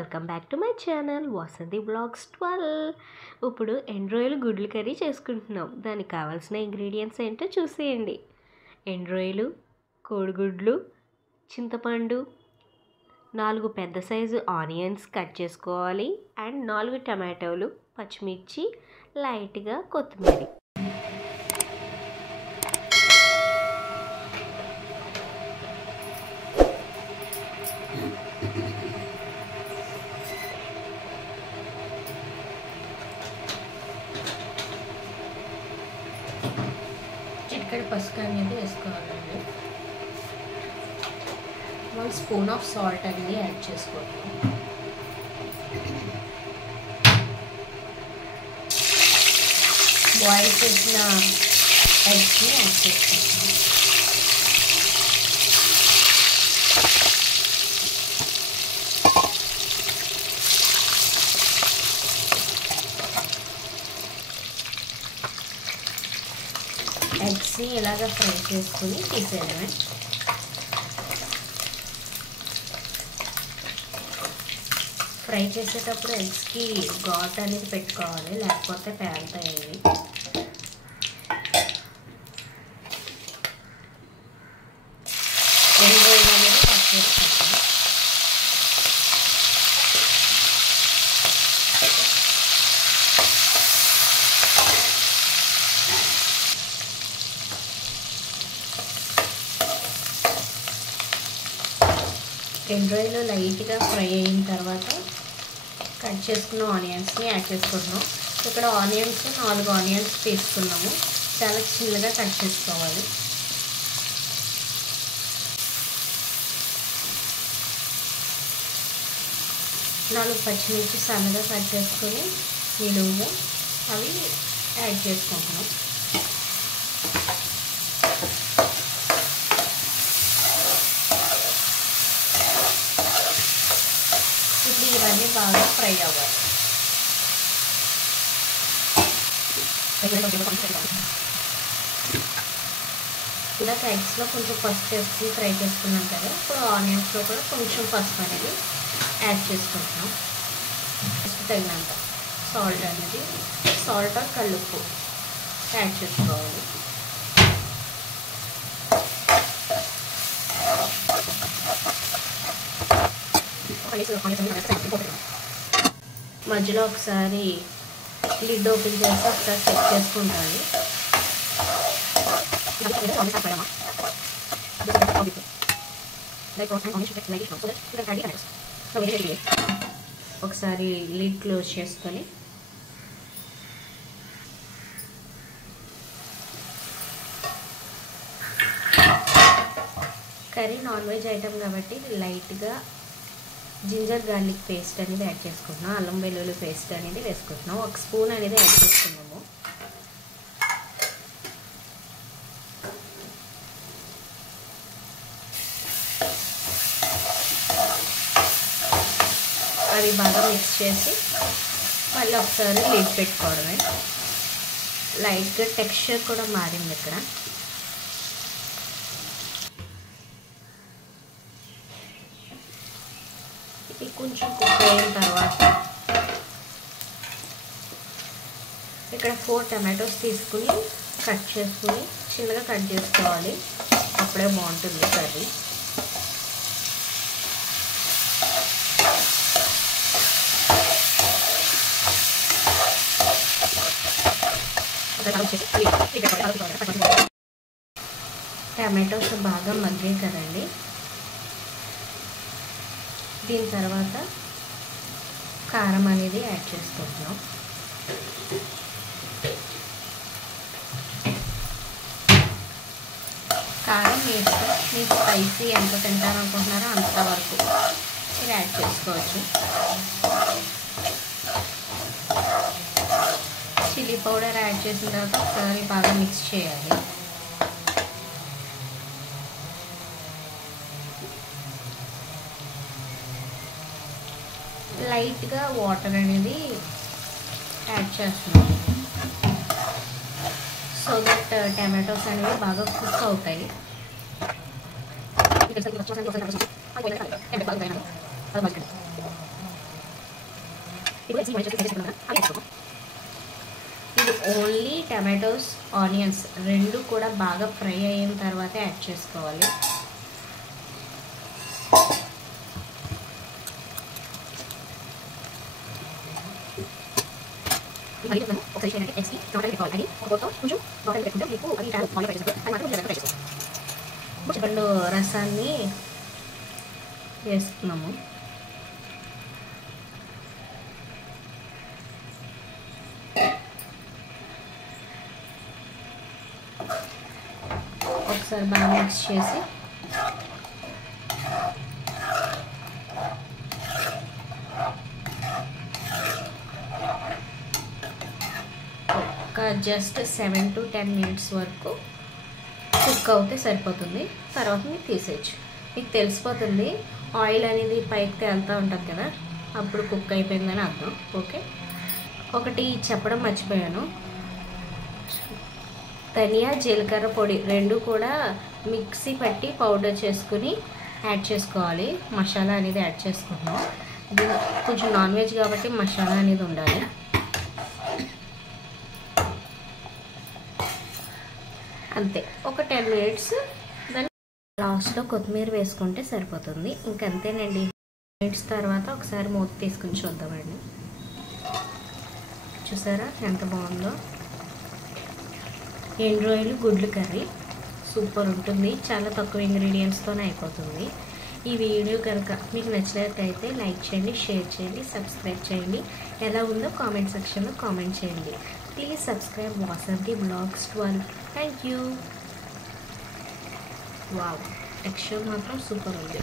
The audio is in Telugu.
Welcome back to my channel Vasanthi blogs 12. ఇప్పుడు ఎండు రొయ్యలు గుడ్లు కర్రీ చేసుకుంటున్నాం. దానికి కావాల్సిన ఇంగ్రీడియంట్స్ ఏంటో చూసేయండి. ఎండు రొయ్యలు, కోడిగుడ్లు, చింతపండు, 4 పెద్ద సైజు ఆనియన్స్ కట్ చేసుకోవాలి, అండ్ 4 టమాటోలు, పచ్చిమిర్చి, లైట్గా కొత్తిమీర. చిటికెడు పసుపు అనేది వేసుకోవాలండి. 1 స్పూన్ ఆఫ్ సాల్ట్ అనేది యాడ్ చేసుకోవాలి. బాయిల్ చేసిన ఎగ్స్ని యాడ్ చేసుకోవాలి. ఎగ్స్ని ఇలాగ ఫ్రై చేసుకుని తీసేయడమే. ఫ్రై చేసేటప్పుడు ఎగ్స్కి ఘాట్ అనేది పెట్టుకోవాలి, లేకపోతే పేలుతాయి. ఎండు రొయ్యలు అనేది కట్ చేసుకోవాలి. ఎండు రొయ్యలు లైట్గా ఫ్రై అయిన తర్వాత కట్ చేసుకున్న ఆనియన్స్ని యాడ్ చేసుకుంటున్నాం. ఇక్కడ ఆనియన్స్ 4 ఆనియన్స్ తీసుకున్నాము. చాలా చిన్నగా కట్ చేసుకోవాలి. నాలుగు పచ్చిమిర్చి సన్నగా కట్ చేసుకొని నిలువుగా అవి యాడ్ చేసుకుంటున్నాం. ఇవన్నీ బాగా ఫ్రై అవ్వాలి. ఇలా ఎగ్స్లో కొంచెం పసుపు వేసి ఫ్రై చేసుకున్నాం కదా, ఇప్పుడు ఆనియన్స్లో కూడా కొంచెం పసుపు అనేది యాడ్ చేసుకుంటున్నాం. పసుపు తగినంత సాల్ట్ అనేది, సాల్ట్ ఆర్ కల్లుప్పు యాడ్ చేసుకోవాలి. మధ్యలో ఒకసారి లిడ్ ఓపెన్ చేసి ఒకసారి చెక్ చేసుకుంటాను. ఒకసారి లిడ్ క్లోజ్ చేసుకొని కర్రీ నాన్ వెజ్ ఐటమ్ కాబట్టి లైట్గా జింజర్ గార్లిక్ పేస్ట్ అనేది యాడ్ చేసుకుంటున్నాం. అల్లం వెల్లుల్లి పేస్ట్ అనేది వేసుకుంటున్నాం. 1 స్పూన్ అనేది యాడ్ చేసుకున్నాము. అది బాగా మిక్స్ చేసి మళ్ళీ ఒకసారి లిడ్ పెట్టుకోవడమే. లైట్గా టెక్స్చర్ కూడా మారింది. ఇక్కడ కొంచెం కుక్ అయిన తర్వాత ఇక్కడ 4 టమాటోస్ తీసుకుని కట్ చేసుకుని చిన్నగా కట్ చేసుకోవాలి. అప్పుడే బాగుంటుంది కర్రీ. టమాటోస్ బాగా మగ్గాయి కదండి. దీని తర్వాత కారం అనేది యాడ్ చేసుకుంటున్నాం. కారం వేస్తే మీకు స్పైసీ ఎంత తింటారనుకుంటున్నారో అంతవరకు మీరు యాడ్ చేసుకోవచ్చు. చిల్లీ పౌడర్ యాడ్ చేసిన తర్వాత ఒకసారి బాగా మిక్స్ చేయాలి. లైట్గా వాటర్ అనేది యాడ్ చేస్తున్నాను, సో దట్ టమాటోస్ అనేవి బాగా కుక్ అవుతాయి. ఇది ఓన్లీ టమాటోస్ ఆనియన్స్ రెండు కూడా బాగా ఫ్రై అయిన తర్వాత యాడ్ చేసుకోవాలి. చింతపండు రసాన్ని వేస్తున్నాము. ఒకసారి బాగా మిక్స్ చేసి ఒక జస్ట్ 7 to 10 minutes వరకు కుక్ అవుతే సరిపోతుంది. తర్వాత మీరు తీసేయచ్చు. మీకు తెలిసిపోతుంది ఆయిల్ అనేది పైకి తేలుతూ ఉంటుంది కదా, అప్పుడు కుక్ అయిపోయిందని అర్థం. ఓకే, ఒకటి చెప్పడం మర్చిపోయాను. ధనియా జీలకర్ర పొడి రెండు కూడా మిక్సీ పట్టి పౌడర్ చేసుకుని యాడ్ చేసుకోవాలి. మసాలా అనేది యాడ్ చేసుకున్నాం. కొంచెం నాన్ వెజ్ కాబట్టి మసాలా అనేది ఉండాలి. అంతే, ఒక 10 minutes. దాన్ని లాస్ట్లో కొత్తిమీర వేసుకుంటే సరిపోతుంది. ఇంకంతేనండి. 10 minutes తర్వాత ఒకసారి మూత తీసుకుని చూద్దామండి. చూసారా ఎంత బాగుందో. ఎండు రొయ్యలు గుడ్లు కర్రీ సూపర్ ఉంటుంది. చాలా తక్కువ ఇంగ్రీడియంట్స్తోనే అయిపోతుంది. ఈ వీడియో కనుక మీకు నచ్చినట్లయితే లైక్ చేయండి, షేర్ చేయండి, సబ్స్క్రైబ్ చేయండి. ఎలా ఉందో కామెంట్ సెక్షన్లో కామెంట్ చేయండి. Please subscribe Vasanthi blogs 12. Thank you. Wow, texture మాత్రం సూపర్ ఉంది.